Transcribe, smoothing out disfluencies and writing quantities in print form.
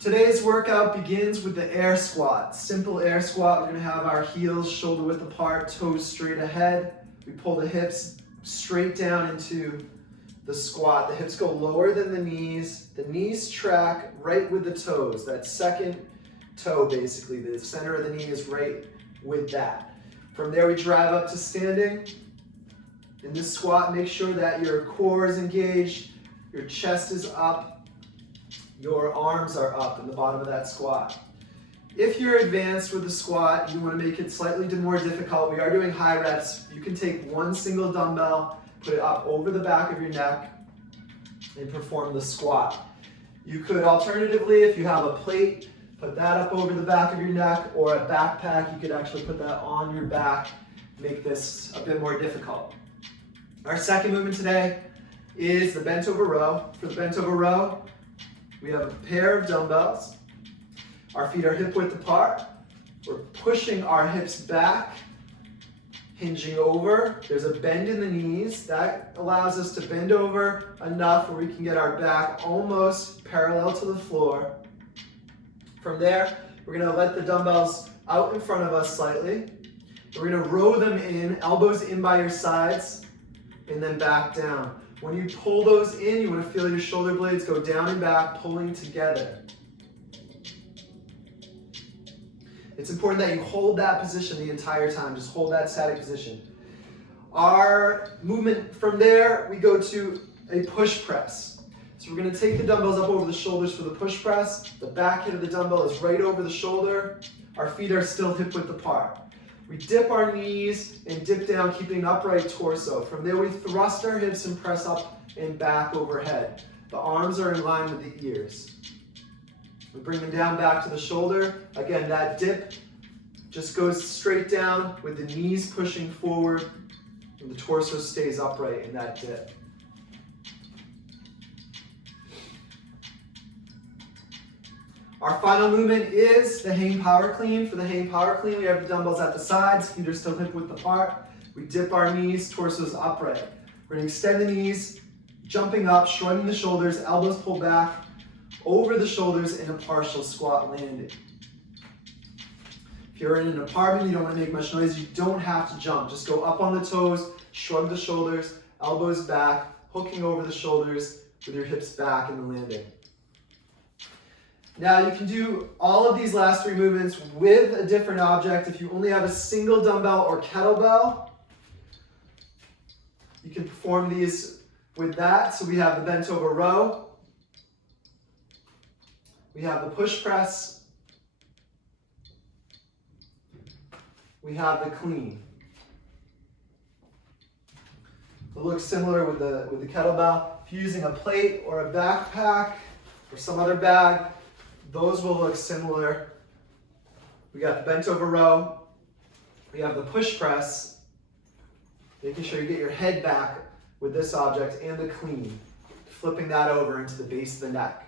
Today's workout begins with the air squat. Simple air squat. We're going to have our heels shoulder width apart, toes straight ahead. We pull the hips straight down into the squat. The hips go lower than the knees. The knees track right with the toes. That second toe, basically, the center of the knee is right with that. From there, we drive up to standing. In this squat, make sure that your core is engaged, your chest is up, your arms are up in the bottom of that squat. If you're advanced with the squat, you want to make it slightly more difficult. We are doing high reps. You can take one single dumbbell, put it up over the back of your neck, and perform the squat. You could alternatively, if you have a plate, put that up over the back of your neck, or a backpack, you could actually put that on your back, make this a bit more difficult. Our second movement today is the bent over row. For the bent over row, we have a pair of dumbbells. Our feet are hip width apart. We're pushing our hips back, hinging over. There's a bend in the knees. That allows us to bend over enough where we can get our back almost parallel to the floor. From there, we're going to let the dumbbells out in front of us slightly. We're going to row them in, elbows in by your sides, and then back down. When you pull those in, you want to feel your shoulder blades go down and back, pulling together. It's important that you hold that position the entire time. Just hold that static position. Our movement from there, we go to a push press. So we're going to take the dumbbells up over the shoulders for the push press. The back hit of the dumbbell is right over the shoulder. Our feet are still hip width apart. We dip our knees and dip down, keeping an upright torso. From there, we thrust our hips and press up and back overhead. The arms are in line with the ears. We bring them down back to the shoulder. Again, that dip just goes straight down with the knees pushing forward and the torso stays upright in that dip. Our final movement is the hang power clean. For the hang power clean, we have the dumbbells at the sides, feet are still hip width apart. We dip our knees, torso's upright. We're going to extend the knees, jumping up, shrugging the shoulders, elbows pulled back, over the shoulders in a partial squat landing. If you're in an apartment, you don't want to make much noise, you don't have to jump. Just go up on the toes, shrug the shoulders, elbows back, hooking over the shoulders with your hips back in the landing. Now you can do all of these last three movements with a different object. If you only have a single dumbbell or kettlebell, you can perform these with that. So we have the bent over row. We have the push press. We have the clean. It looks similar with the kettlebell. If you're using a plate or a backpack or some other bag, those will look similar. We got the bent over row. We have the push press, making sure you get your head back with this object, and the clean, flipping that over into the base of the neck.